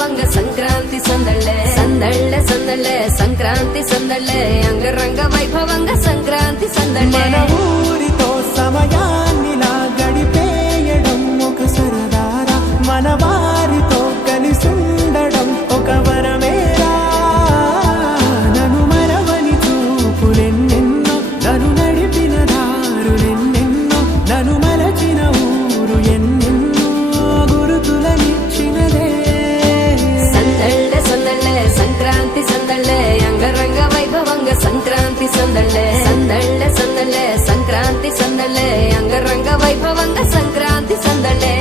వైభవంగా సంక్రాంతి సందళ్ళే సందళ్ళే సందళ్ళే సంక్రాంతి సందళ్ళే అంగరంగ వైభవంగా సంక్రాంతి సందళ్ళే మన ఊరితో సమయాన్నిలా గడిపేయడం ఒక సరదారా మన వారితో కలిసుండడం ఒక వరమేరా నన్ను మరవని చూపులెన్నెన్నో నన్ను నడిపిన దారులెన్నెన్నో నన్ను మలచిన ఊరు ఎన్నెన్నో గురుతులనిచ్చినదే సందళ్ళే సందళ్ళే సంక్రాంతి సందళ్ళే అంగరంగ వైభవంగా సంక్రాంతి సందళ్ళే సందళ్ళే సందళ్ళే సంక్రాంతి సందళ్ళే అంగరంగ వైభవంగా సంక్రాంతి సందళ్ళే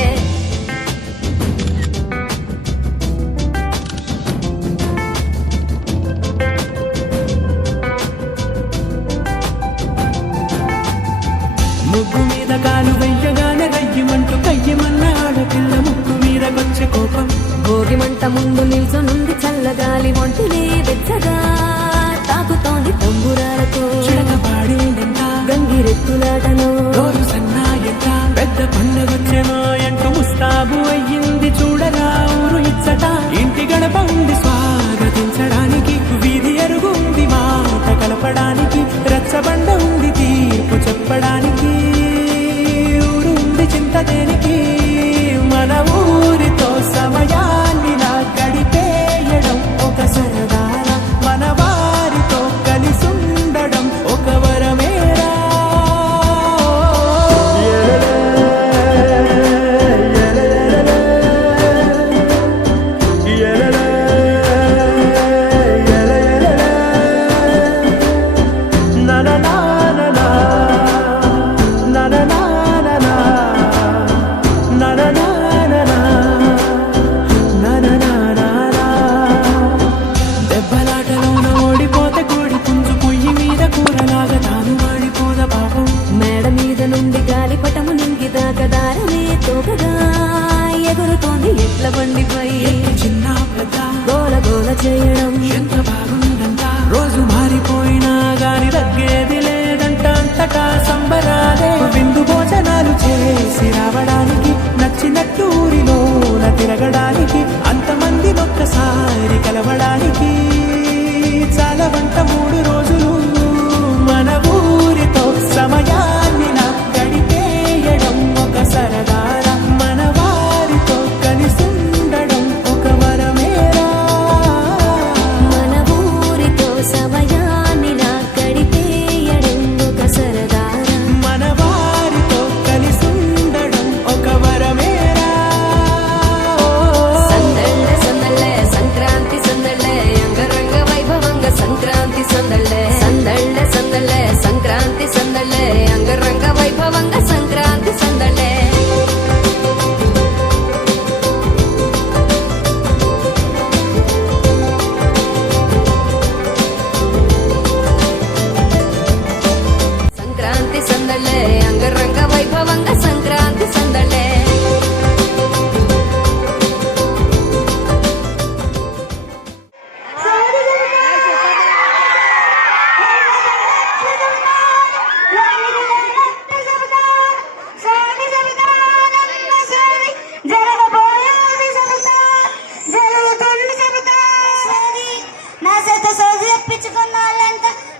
ముగ్గు మీద కాలు వెయ్యగానే రయ్యమంటూ కయ్యమన్న ఆడపిల్ల ముగ్గు మీదకొచ్చే కోపం భోగి మంట ముందు నిల్చొనుంది చల్లగాలి ఒంటిని వెచ్చగా తాకుతోంది తంబురాలతో చిడకపాడి ఉండంట గంగిరెత్తులాటలో రోజు సన్నాయంట పెద్ద పండగొచ్చేమో అంటూ ముస్తాబు అయ్యింది చూడరా ఊరు ఇచ్చట ఇంటి గడప ఉంది స్వాగతించడానికి వీధి అరుగు ఉంది మాట కలపడానికి రచ్చబండ ఉంది తీర్పు చెప్పడానికి ఊరు ఉంది చింత దేనికి మన ఊరితో సమయాన్నిలా గడిపేయడం ఒక సరదారా మన వారితో కలిసుండడం ఒక వరమేరా దెబ్బలాటలోన ఓడిపోతే కోడి పుంజు పొయ్యి మీద కూరలాగా తాను వాడిపోద పాపం మేడ మీద నుండి గాలిపటము నింగి దాకదారనే తోకగా ఎగురుతోంది ఎట్ల బండిపై చిన్న పెద్ద గోల గోల చేయడం ఎంత బాగుందంట రోజు మారిపోయినా గాని తగ్గేది లేదంట అంతటా సంబరాలే విందు భోజనాలు చేసి రావడానికి నచ్చినట్టు ఊరిలోన తిరగడానికి అంతమంది ఒక్కసారి కలవడానికి చాలా వంట 3 రోజులు మన ఊరితో సమయాన్ని గడిపేయడం ఒక సరదారా మన వారితో కలిసుండడం ఒక వరమేరా మన ఊరితో సమయాన్ని గడిపేయడం ఒక సరదారా మన వారితో కలిసుండడం ఒక వరమేరా సందళ్ళే సందళ్ళే సంక్రాంతి సందళ్ళే అంగరంగ వైభవంగా సంక్రాంతి సందళ్ళే సందళ్ళే సందళ్ళే సంక్రాంతి సందళ్ళే అంగరంగ వైభవంగా సంక్రాంతి సందళ్ళే సంక్రాంతి సందళ్ళే అంగరంగ వైభవంగా సంక్రాంతి సందళ్ళే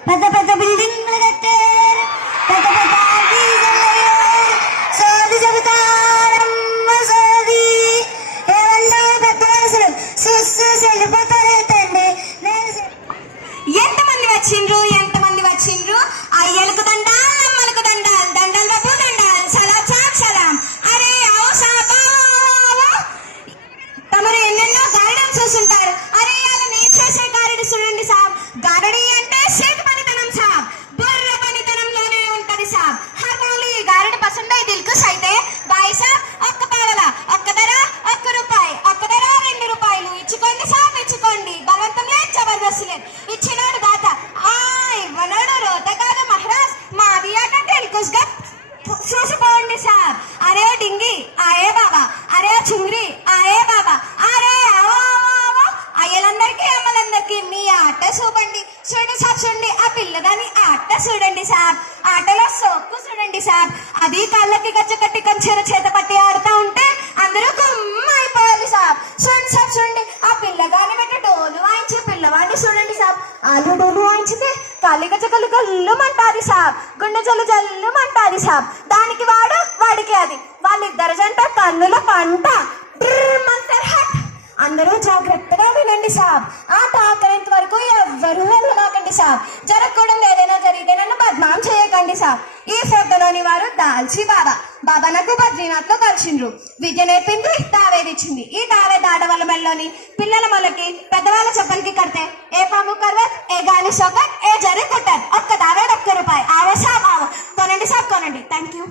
పెద్ద పెద్ద బిల్డింగ్లు కట్టారు పెద్ద పెద్ద సోది చెబుతారమ్మ సోది ఏమన్నా పెద్ద మనుషులు చూస్తూ చెల్లిపోతారేటండి ఎంతమంది వచ్చిండ్రు అయ్యలకు దండాలు అమ్మలకు దండాలు దండాలు బాబు దండాలు సలాం సాబ్ సలాం అరే आओ సాబ్ తమరు ఎన్నెన్నో గార్డెన్ చూసుంటారు అరే అలా నేను చేసే గారడి చూడండి సాబ్ గారడి అంటే సేట్ పనితనం సాబ్ బుర్ర పనితనంలోనే ఉంటది సాబ్ హర్ మామూలు ఈ గారడి పసంద్ అయి దిల్కుష్ అయితే బాయ్ సాబ్ ఒక్క పావల ఒక్క ధర ₹1 ఒక్క ధర ₹2 ఇచ్చుకోండి సాబ్ ఇచ్చుకోండి బలవంతం లేదు జబర్దస్త్ లేదు ఇచ్చినాడు దాత ఇవ్వనాడు రోత కాదు మహారాజ్ మాది ఆట దిల్కుష్ గా చూసిపోండి సాబ్ అరే డింగి ఆయే బాబా అరే చుంగ్రి ఆయే బాబా అరే అయ్యలందరికీ అమ్మలందరికీ మీ ఆట చూపండి చూడండి సాబ్ చూడండి ఆ పిల్లదాని ఆట చూడండి సాబ్ ఆటలో సోక్కు చూడండి సాబ్ అది కాళ్ళకి గచ్చ కట్టి కంచెర చేత పట్టి ఆడుతూ ఉంటే అందరూ గుమ్మ అయిపోవాలి సాబ్ చూడండి సాబ్ చూడండి ఆ సాబ్ ఆలుడూలు వాయించితే కలిగజకలు గల్లుమంటాది సాబ్ గుండె జల్లు జల్లుమంటాది సాబ్ దానికి వాడికి అది వాళ్ళిద్దరు జంట కన్నుల పంట మంతర్ హట్ అందరూ జాగ్రత్తగా వినండి సాబ్ ఆట ఆఖరేంత వరకు ఎవ్వరూ వెళ్ళమాకండి సాబ్ జరగకూడదు ఏదైనా జరిగితే నన్ను బద్నాం చేయకండి సాబ్ ఈ ఫోటోలోని వారు దాల్చి బాబా నాకు బద్రీనాథ్ లో కలిసిండ్రు విద్య నేర్పింది తావేదిచ్చింది ఈ తావేద్ ఆడవాళ్ళ మెల్లోని పిల్లల మొలకి పెద్దవాళ్ళ చెప్పలకి కడితే ఏ పాము కర్వత్ ఏ గాలి సోకట్ ఏ జరి కొట్టారు ఒక్క తావేడ్ ₹1 ఆవో సాబ్ ఆవో కొనండి సాబ్ కొనండి థ్యాంక్ యూ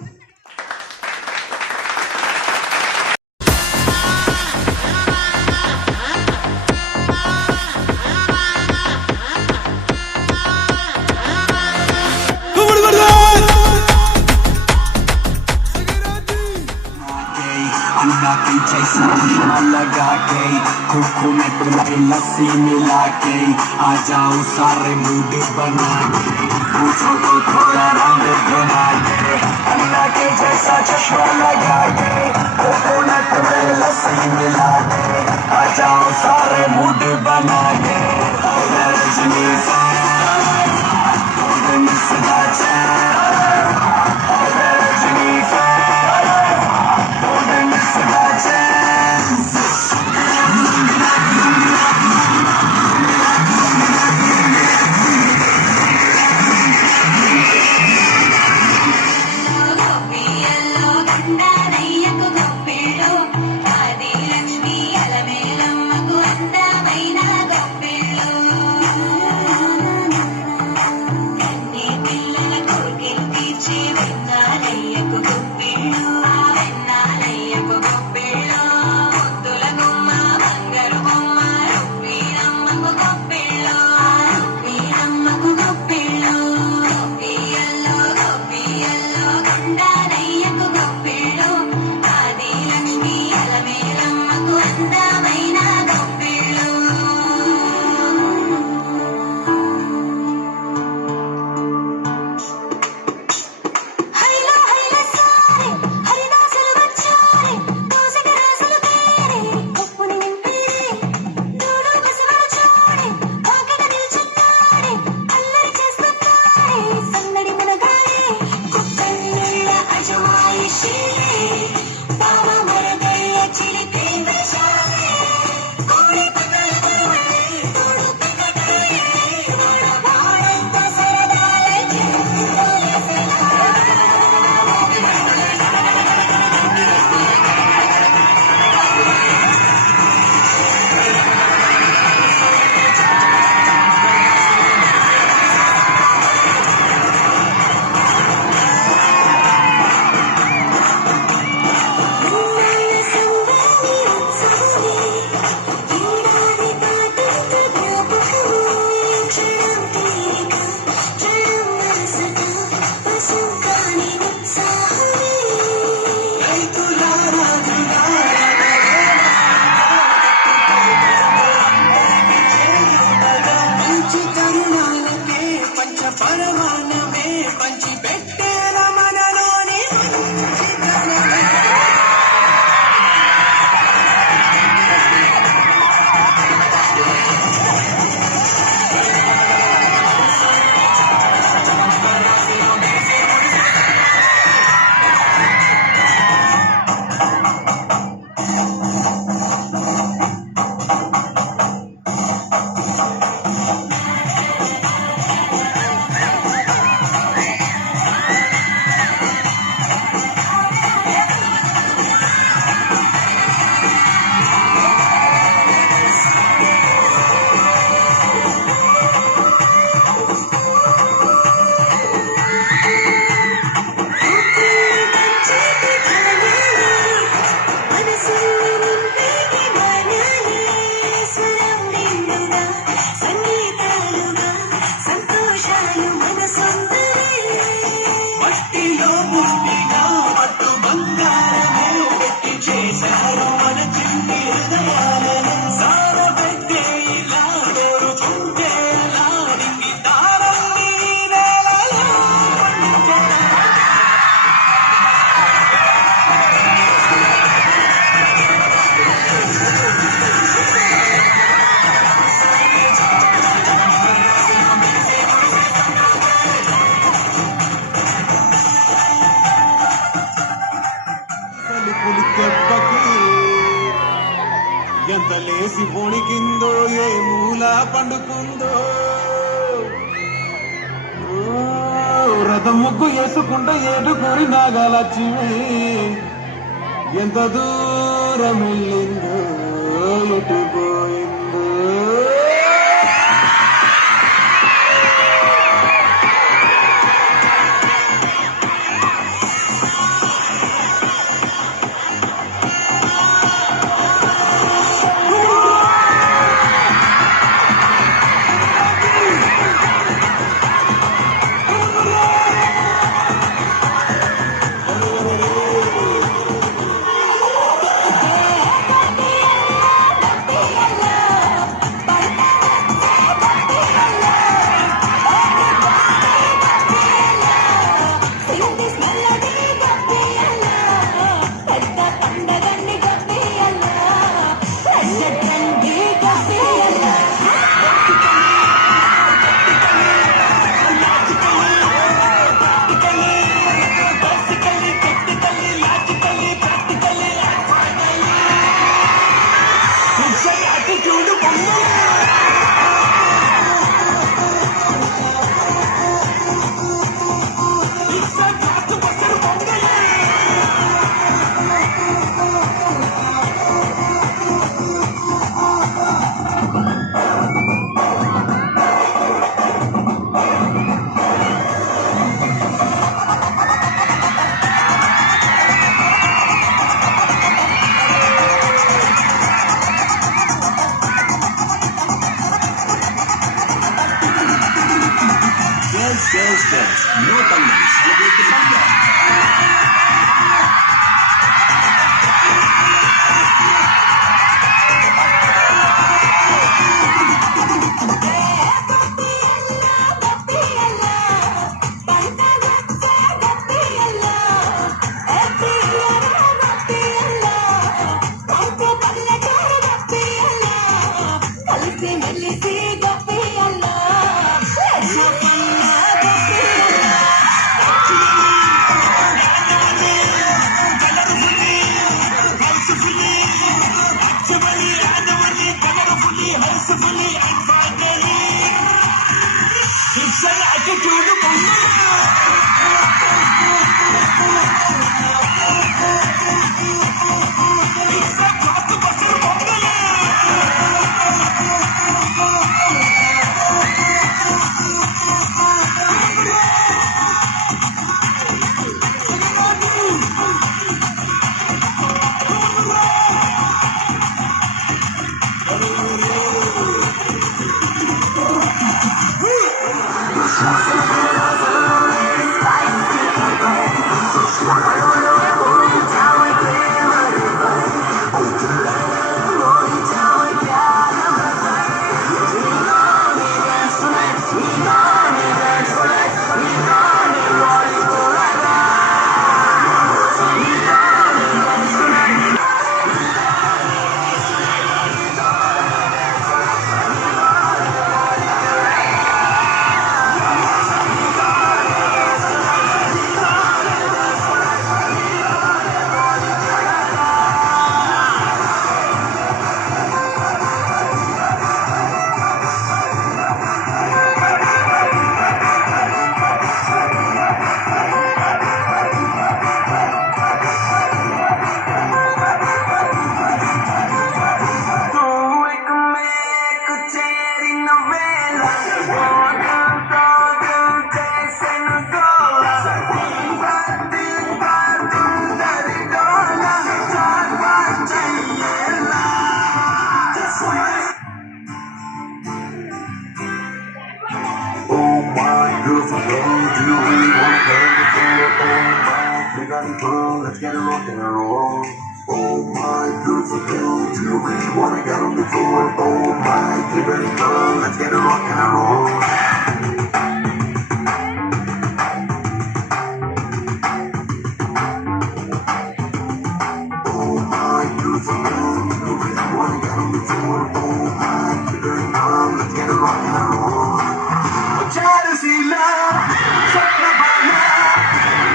अन्ना पीछे सपना लगा के खुखू में तुम्हें लस्सी मिला के आ जाओ सारे मूड बना के पूछो तो थोड़ा रंग बना के अन्ना के जैसा चश्मा लगा के खुखू में तुम्हें लस्सी मिला के आ जाओ सारे मूड बना के रजनी से सदा रजनी से గొప్పియల్లో గండారయ్యకు గొప్పిళ్ళు ఆది లక్ష్మి అలమేలమ్మకు అందమైన గొప్పిళ్ళు ఎంత లేసి పొణికిందో ఏ మూల పండుకుందో రథం ముగ్గు వేసుకుంటే ఏడుకొని నాగలక్ష్మి ఎంత దూరం వెళ్ళిందో ఎటు పోయిందో No también celebrate Santa. Let's get it rock and roll. Oh my beautiful girl, do you really wanna get on the floor? Oh my pretty girl, let's get it rock and roll. Oh my beautiful girl, do you really wanna get on the floor? Oh my pretty girl, let's get it rock and roll. చారసీలా సత్యబాల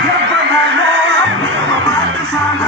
యవ్వనాల పాఠశాల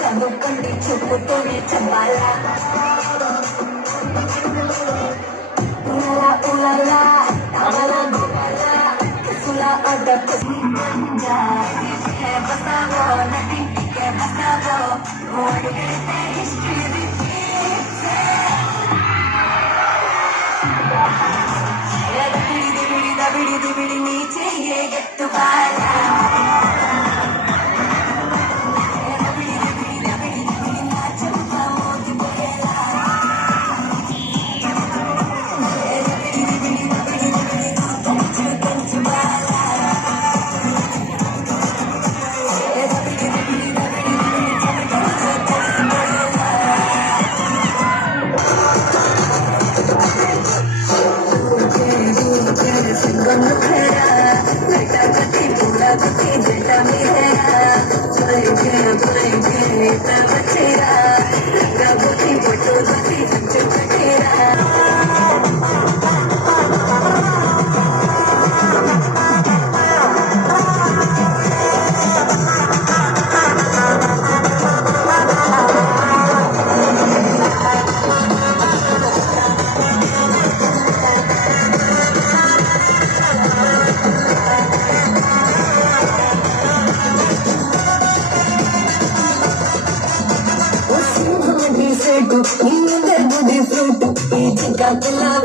కనుకండి చూపుతోనే చెప్పాలా ఉలలా ఉలలా అమలా గోపాలా సులా అడ్డకు है बताओ नदी के बताओ मोड़ गिरते history bidi नीचे ये गट्टू बाला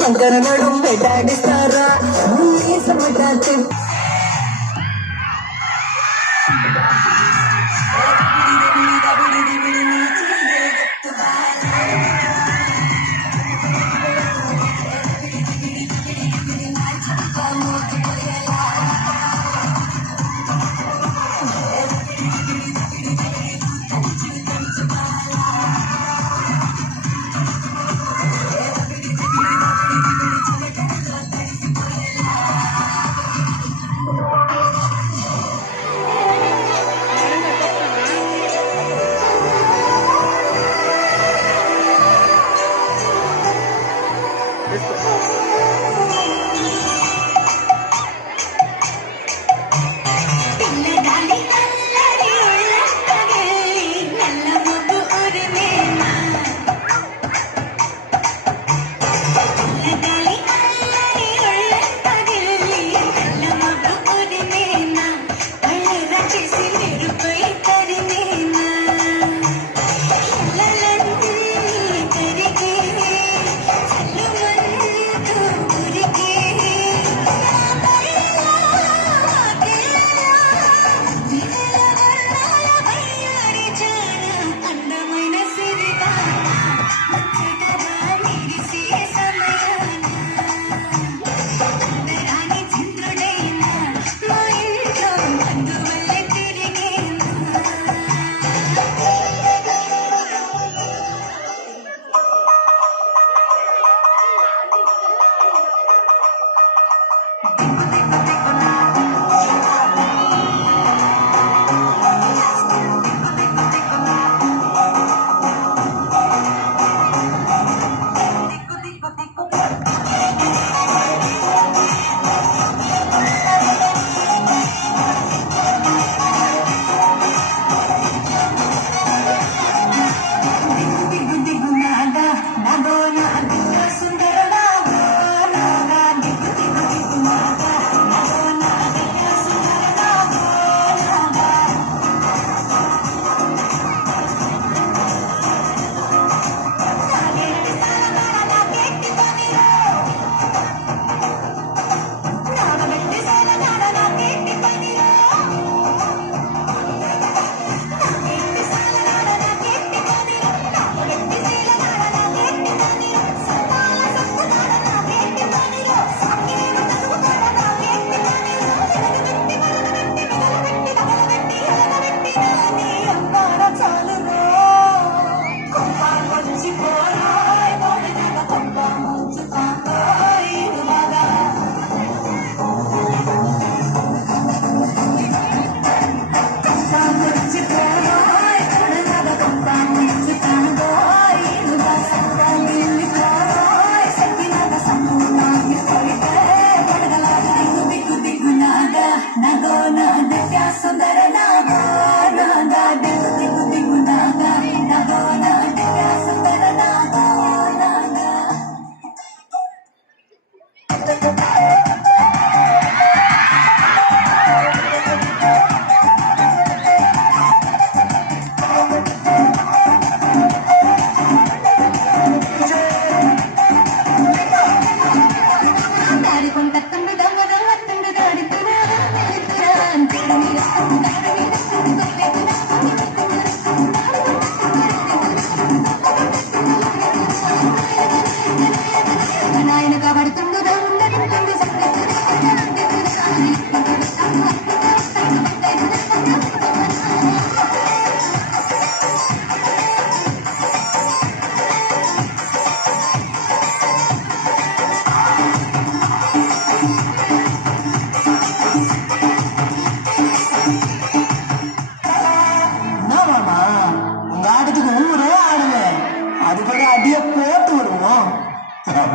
వంకర నడుం వెటాడిస్తారా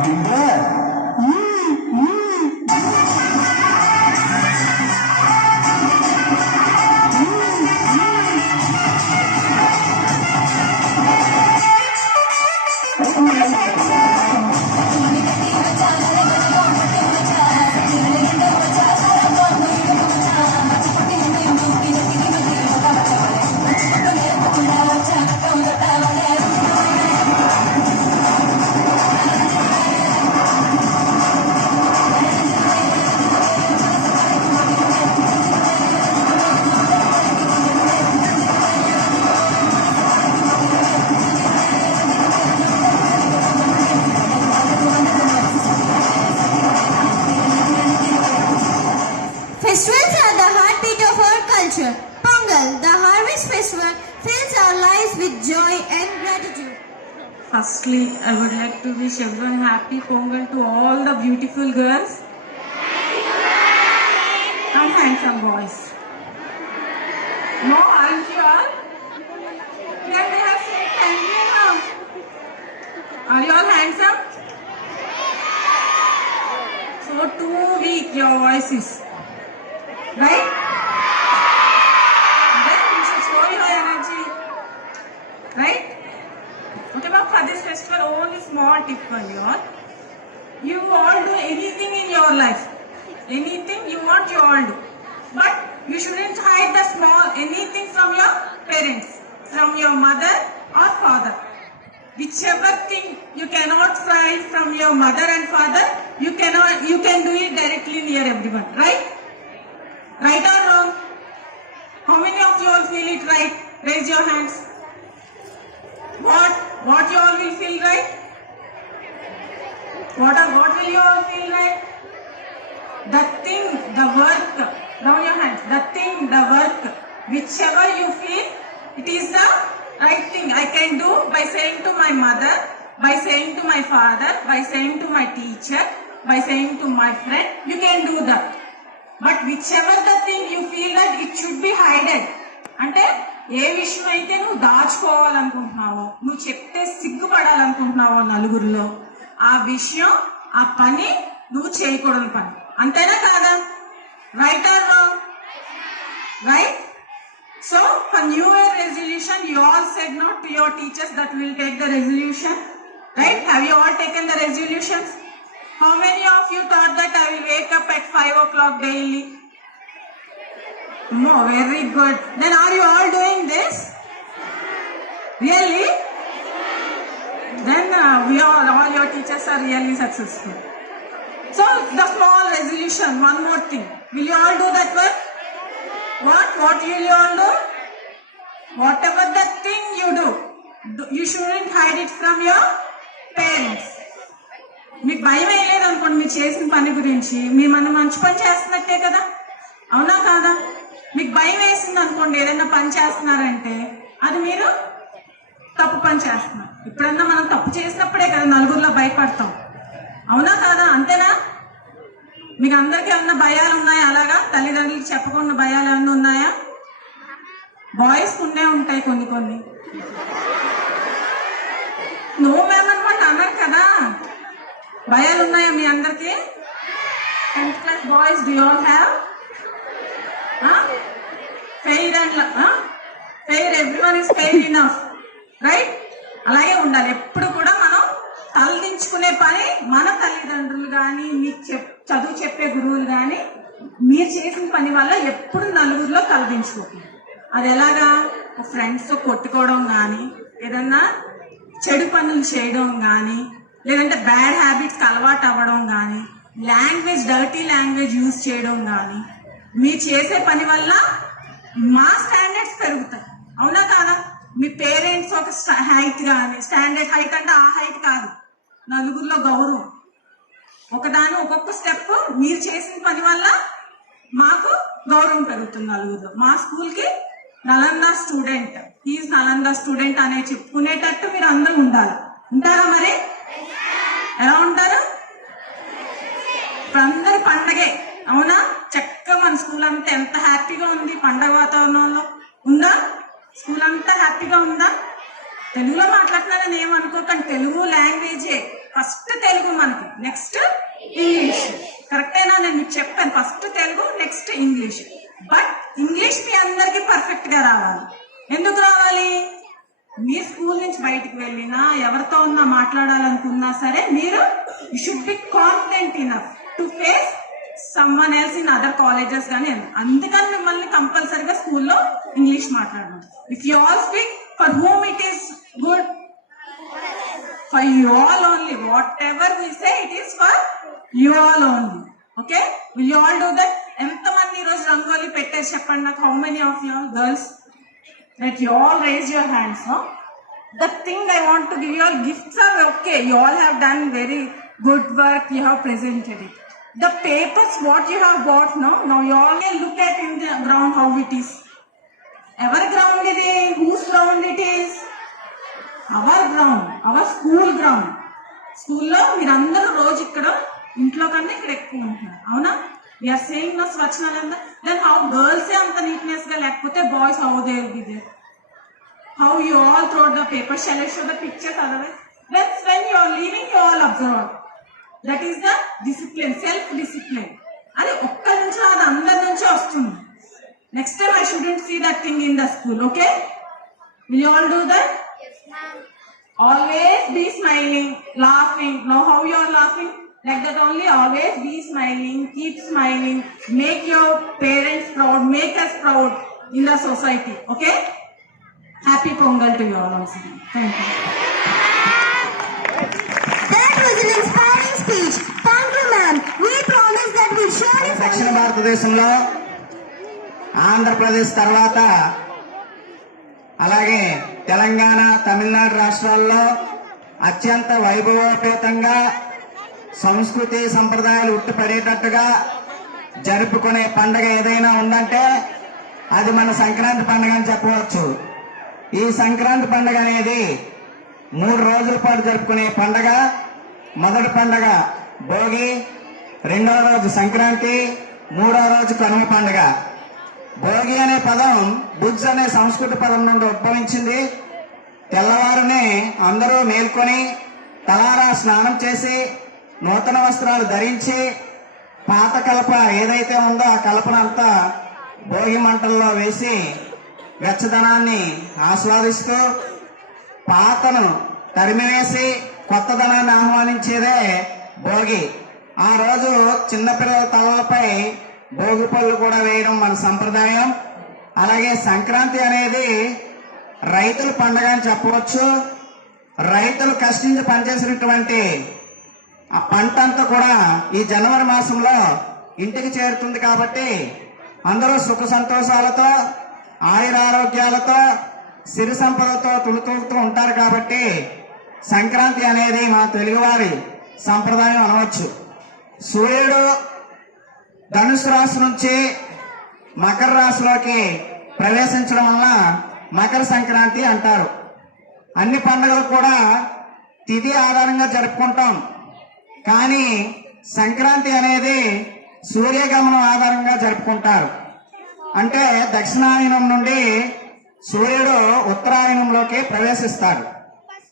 Timber. Festivals are the heartbeat of our culture. Pongal, the harvest festival, fills our lives with joy and gratitude. Firstly, I would like to wish everyone happy Pongal to all the beautiful girls and handsome boys. No, aren't you all? Then we have said thank you now. Are you all handsome? So too weak your voices. Right? Then you should show your energy. Right? Okay, but for this festival, only small tip for you all. You all do anything in your life. Anything you want, you all do. But you shouldn't hide the small anything from your parents, from your mother or father. Whichever thing you cannot hide from your mother and father, you can do it directly near everyone. Right? Right or wrong? How many of you all feel it right? Raise your hands. What you all will feel right? What will you all feel right? The thing, the work. Down your hands. The thing, the work. Whichever you feel, it is the right thing I can do by saying to my mother, by saying to my father, by saying to my teacher, by saying to my friend. You can do that. But whichever the thing you feel that it should be hidden. అంటే ఏ విషయం అయితే నువ్వు దాచుకోవాలనుకుంటున్నావో, నువ్వు చెప్తే సిగ్గుపడాలనుకుంటున్నావో నలుగురిలో, ఆ విషయం, ఆ పని నువ్వు చేయకూడని పని. అంతేనా కాదా? Right are wrong? Right? So for New Year resolution, you all said no to your teachers that will take the resolution. Right? Have you all taken the resolutions? How many of you thought that I will wake up at 5 o'clock daily? No, very good. Then are you all doing this? Really? Then all your teachers are really successful. So the small resolution, one more thing. Will you all do that one? What will you all do? Whatever the thing you do, you shouldn't hide it from your parents. మీకు భయం వేయలేదు అనుకోండి మీరు చేసిన పని గురించి, మీరు మనం మంచి పని చేస్తున్నట్టే కదా, అవునా కాదా? మీకు భయం వేసింది అనుకోండి, ఏదైనా పని చేస్తున్నారంటే అది మీరు తప్పు పని చేస్తున్నారు. ఇప్పుడన్నా మనం తప్పు చేసినప్పుడే కదా నలుగురిలో భయపడతాం, అవునా కాదా? అంతేనా? మీకు అందరికీ ఏమన్నా భయాలు ఉన్నాయా? అలాగా తల్లిదండ్రులకు చెప్పకుండా భయాలు ఏమన్నా ఉన్నాయా? బాయ్స్కి ఉండే ఉంటాయి కొన్ని. నువ్వు మేమన్నమాట అన్నారు కదా, భయాలు ఉన్నాయా మీ అందరికి? 10th class boys, do you all have? Fair and fair, everyone is fair enough, right? అలాగే ఉండాలి. ఎప్పుడు కూడా మనం తలదించుకునే పని మన తల్లిదండ్రులు కానీ, మీకు చదువు చెప్పే గురువులు కానీ మీరు చేసిన పని వల్ల ఎప్పుడు నలుగురిలో తలదించుకోకండి. అది ఎలాగా? ఫ్రెండ్స్తో కొట్టుకోవడం కానీ, ఏదన్నా చెడు పనులు చేయడం కానీ, లేదంటే బ్యాడ్ హ్యాబిట్స్కి అలవాటు అవ్వడం కానీ, డర్టీ లాంగ్వేజ్ యూజ్ చేయడం కానీ, మీరు చేసే పని వల్ల మా స్టాండర్డ్స్ పెరుగుతాయి, అవునా కాదా? మీ పేరెంట్స్ ఒక హైట్ కానీ, స్టాండర్డ్ హైట్ అంటే ఆ హైట్ కాదు, నలుగురిలో గౌరవం. ఒకదాని ఒక్కొక్క స్టెప్ మీరు చేసిన పని వల్ల మాకు గౌరవం పెరుగుతుంది నలుగురిలో. మా స్కూల్కి Nalanda student, is Nalanda student అనే చెప్పుకునేటట్టు మీరు అందరూ ఉండాలి. ఉంటారా మరి? ఎలా ఉంటారు? ఇప్పుడు అందరు పండగే, అవునా? చక్కగా మన స్కూల్ అంతా ఎంత హ్యాపీగా ఉంది, పండగ వాతావరణంలో ఉందా? స్కూల్ అంతా హ్యాపీగా ఉందా? తెలుగులో మాట్లాడుతున్నారని ఏమనుకోకండి, తెలుగు లాంగ్వేజే, ఫస్ట్ తెలుగు మనకి, నెక్స్ట్ ఇంగ్లీష్. కరెక్టేనా? నేను మీకు చెప్పాను, first Telugu next English. But English మీ అందరికి పర్ఫెక్ట్ గా రావాలి. ఎందుకు రావాలి? మీ స్కూల్ నుంచి బయటికి వెళ్ళినా ఎవరితో ఉన్నా మాట్లాడాలనుకున్నా సరే మీరు you should be confident enough to face someone else in other colleges కానీ. అందుకని మిమ్మల్ని కంపల్సరీగా స్కూల్లో ఇంగ్లీష్ మాట్లాడడం. If you all speak for whom it is good, for you all only. Whatever we say it is for you all only. Okay, will you all do that? ఎంతమంది ఈ రోజు రంగోలీ పెట్టారు చెప్పండి నాకు. How many of you girls? That you all raise your hands, no? The thing I want to give you all gifts are okay. You all have done very good work. You have presented it. The papers what you have bought, no? Now you all can look at in the ground how it is. Our ground it is. Whose ground it is? Our ground. Our school ground. School lo మీరందరూ రోజు ఇక్కడ ఇంట్లో కన్నా ఇక్కడ ఎక్కువ ఉంటున్నారు, అవునా? We are saying no Swachananda. Then how girls say anta neatness ga lekapothe boys how they will be there? How you all throw the paper? Shall I show the pictures otherwise? That's when you are leaving, you all observe. That is the discipline, self-discipline. అది ఒక్కరి నుంచి అది అందరి నుంచి వస్తుంది. Next time I shouldn't see that thing in the school, okay? Will you all do that? Yes, ma'am. Always be smiling, laughing. Know how you are laughing? Like that only. Always be smiling, keep smiling, make your parents proud, make us proud in the society. Okay? Happy Pongal to you all also. Thank you. That was an inspiring speech. Thank you, ma'am. We promise that we'll surely దక్షిణ భారతదేశంలో ఆంధ్రప్రదేశ్ తర్వాత అలాగే తెలంగాణ, తమిళనాడు రాష్ట్రాల్లో అత్యంత వైభవోపేతంగా సంస్కృతి సంప్రదాయాలు ఉట్టిపడేటట్టుగా జరుపుకునే పండుగ ఏదైనా ఉందంటే అది మన సంక్రాంతి పండుగ అని చెప్పవచ్చు. ఈ సంక్రాంతి పండుగ అనేది 3 రోజుల పాటు జరుపుకునే పండుగ. మొదటి పండుగ భోగి, రెండవ రోజు సంక్రాంతి, మూడవ రోజు కనుమ పండుగ. భోగి అనే పదం బుజ్ అనే సంస్కృత పదం నుండి ఉద్భవించింది. తెల్లవారునే అందరూ మేల్కొని తలారా స్నానం చేసి నూతన వస్త్రాలు ధరించి పాత కలప ఏదైతే ఉందో ఆ కలపనంతా భోగి మంటల్లో వేసి వెచ్చదనాన్ని ఆస్వాదిస్తూ పాతను తరిమివేసి కొత్తదనాన్ని ఆహ్వానించేదే భోగి. ఆ రోజు చిన్నపిల్లల తలలపై భోగి పళ్ళు కూడా వేయడం మన సంప్రదాయం. అలాగే సంక్రాంతి అనేది రైతుల పండుగ అని చెప్పవచ్చు. రైతులు కష్టించి పనిచేసినటువంటి ఆ పంట అంతా కూడా ఈ జనవరి మాసంలో ఇంటికి చేరుతుంది కాబట్టి అందరూ సుఖ సంతోషాలతో, ఆయురారోగ్యాలతో, సిరి సంపదతో తులుతూగుతూ ఉంటారు. కాబట్టి సంక్రాంతి అనేది మన తెలుగువారి సంప్రదాయం అనవచ్చు. సూర్యుడు ధనుసు రాశి నుంచి మకర రాశిలోకి ప్రవేశించడం వల్ల మకర సంక్రాంతి అంటారు. అన్ని పండుగలు కూడా తిథి ఆధారంగా జరుపుకుంటాం. కానీ సంక్రాంతి అనేది సూర్యగమనం ఆధారంగా జరుపుకుంటారు. అంటే దక్షిణాయనం నుండి సూర్యుడు ఉత్తరాయణంలోకి ప్రవేశిస్తాడు.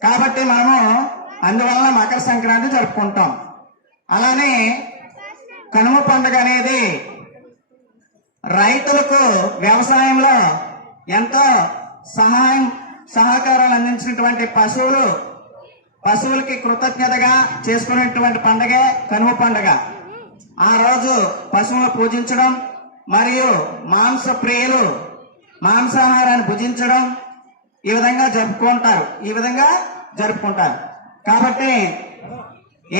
కాబట్టి మనము అందువలన మకర సంక్రాంతి జరుపుకుంటాం. అలానే కనుమ పండుగ అనేది రైతులకు వ్యవసాయంలో ఎంతో సహకారాలు అందించినటువంటి పశువులకి కృతజ్ఞతగా చేసుకునేటువంటి పండుగే కనుమ పండుగ. ఆ రోజు పశువులను పూజించడం మరియు మాంస ప్రియులు మాంసాహారాన్ని భుజించడం ఈ విధంగా జరుపుకుంటారు. కాబట్టి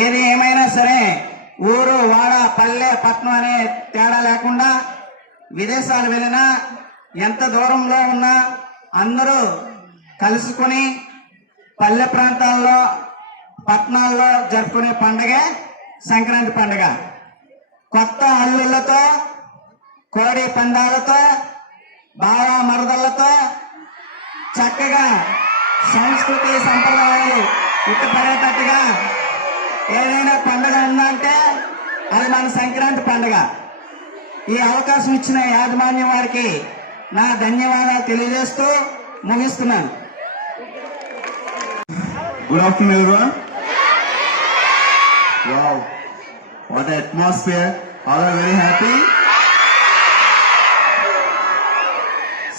ఏది ఏమైనా సరే ఊరు, వాడ, పల్లె, పట్నం అనే తేడా లేకుండా విదేశాలు వెళ్ళినా ఎంత దూరంలో ఉన్నా అందరూ కలుసుకుని పల్లె ప్రాంతాల్లో, పట్టణాల్లో జరుపుకునే పండుగే సంక్రాంతి పండుగ. కొత్త అల్లుళ్లతో, కోడి పందాలతో, బావ మరదళ్లతో చక్కగా సంస్కృతి సంప్రదాయాలు ఉట్టిపడేటట్టుగా ఏదైనా పండుగ ఉందంటే అది మన సంక్రాంతి పండుగ. ఈ అవకాశం ఇచ్చిన యాజమాన్యం వారికి నా ధన్యవాదాలు తెలియజేస్తూ ముగిస్తున్నాను. Good afternoon, everyone. Wow, what an atmosphere. All are very happy.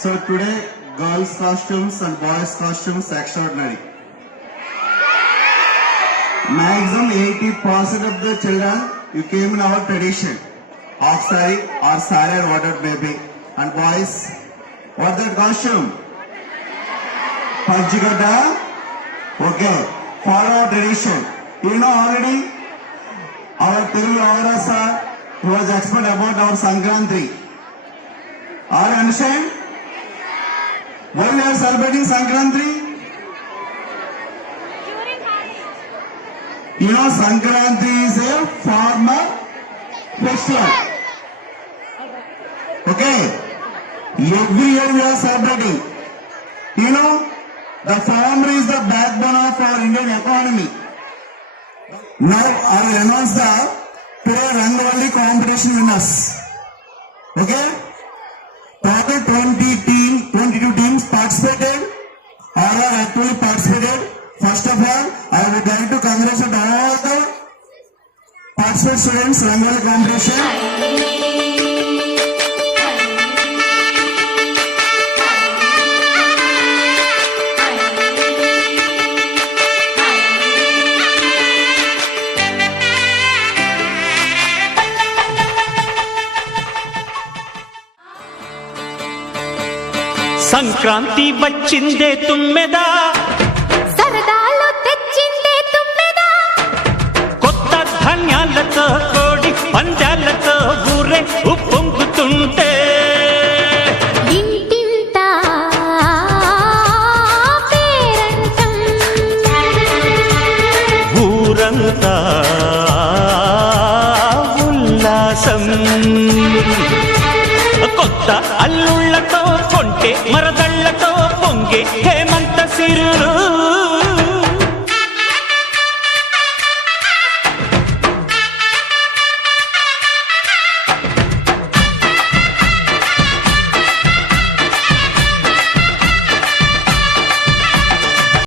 So today, girls' costumes and boys' costumes extraordinary. Maximum 80% of the children, you came in our tradition. Half saree or saree or whatever may be. And boys, what that costume? Panchikota? Okay, follow our tradition. You know already, our Telugu Avara sir, who was expert about our Sankranti. Are you understand? Why we are celebrating Sankranti? You know, Sankranti is a farmer festival. Okay? Every year we are celebrating. You know, the farmer is the backbone of our Indian economy. Now, I will announce the today Rangoli competition winners. Okay? Total 22 teams participated or are actually participated. First of all, I would like to congratulate all the participant students Rangoli competition. Sankranti వచ్చిందే తుమ్మెదా, సరదాలు తెచ్చిందే తుమ్మెదా, కొత్త ధాన్యాలతో కోడి పందాలతో ఊరే ఉప్పొంగుతుంటే ఇంటింటా పేరంటం, ఊరంతా ఉల్లాసం. కొత్త అల్లుళ్లతో కొంటే మరదళ్లతో పొంగే హేమంత సిరులు